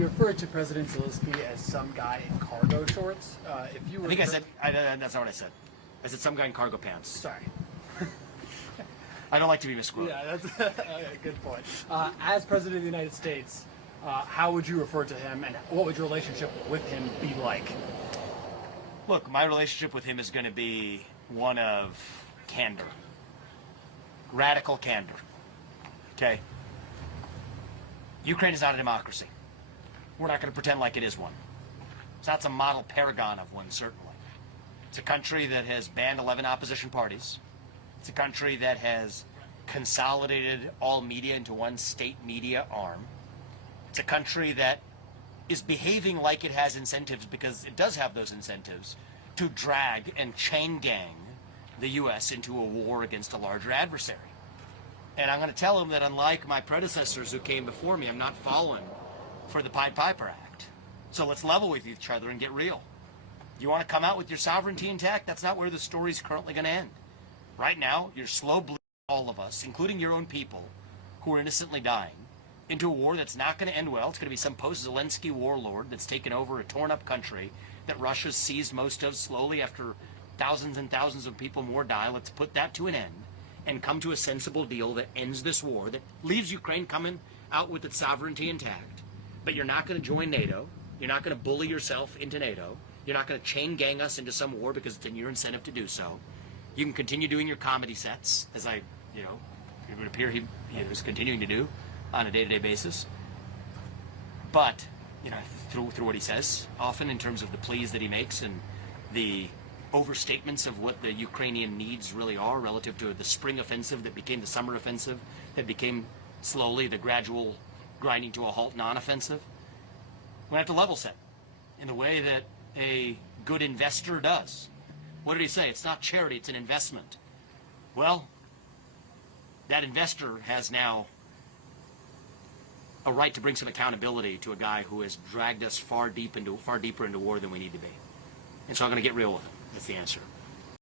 You referred to President Zelensky as some guy in cargo shorts. If you were I think I said, that's not what I said. I said some guy in cargo pants. Sorry. I don't like to be misquoted. Yeah, that's a good point. As President of the United States, how would you refer to him, and what would your relationship with him be like? Look, my relationship with him is going to be one of candor. Radical candor. Okay? Ukraine is not a democracy. We're not going to pretend like it is one. It's not some model paragon of one, certainly. It's a country that has banned 11 opposition parties. It's a country that has consolidated all media into one state media arm. It's a country that is behaving like it has incentives, because it does have those incentives, to drag and chain gang the U.S. into a war against a larger adversary. And I'm going to tell them that unlike my predecessors who came before me, I'm not falling for the Pied Piper Act. So let's level with each other and get real. You want to come out with your sovereignty intact? That's not where the story's currently going to end. Right now, you're slow bleeding all of us, including your own people, who are innocently dying, into a war that's not going to end well. It's going to be some post-Zelensky warlord that's taken over a torn-up country that Russia's seized most of slowly after thousands and thousands of people more die. Let's put that to an end and come to a sensible deal that ends this war, that leaves Ukraine coming out with its sovereignty intact. But you're not going to join NATO. You're not going to bully yourself into NATO. You're not going to chain gang us into some war because it's in your incentive to do so. You can continue doing your comedy sets, as it would appear he is continuing to do on a day-to-day basis. But, through what he says, often in terms of the pleas that he makes and the overstatements of what the Ukrainian needs really are relative to the spring offensive that became the summer offensive, that became slowly the gradual grinding to a halt non-offensive. We have to level set in the way that a good investor does. What did he say? It's not charity, it's an investment. Well, that investor has now a right to bring some accountability to a guy who has dragged us far deeper into war than we need to be. And so I'm going to get real with him. That's the answer.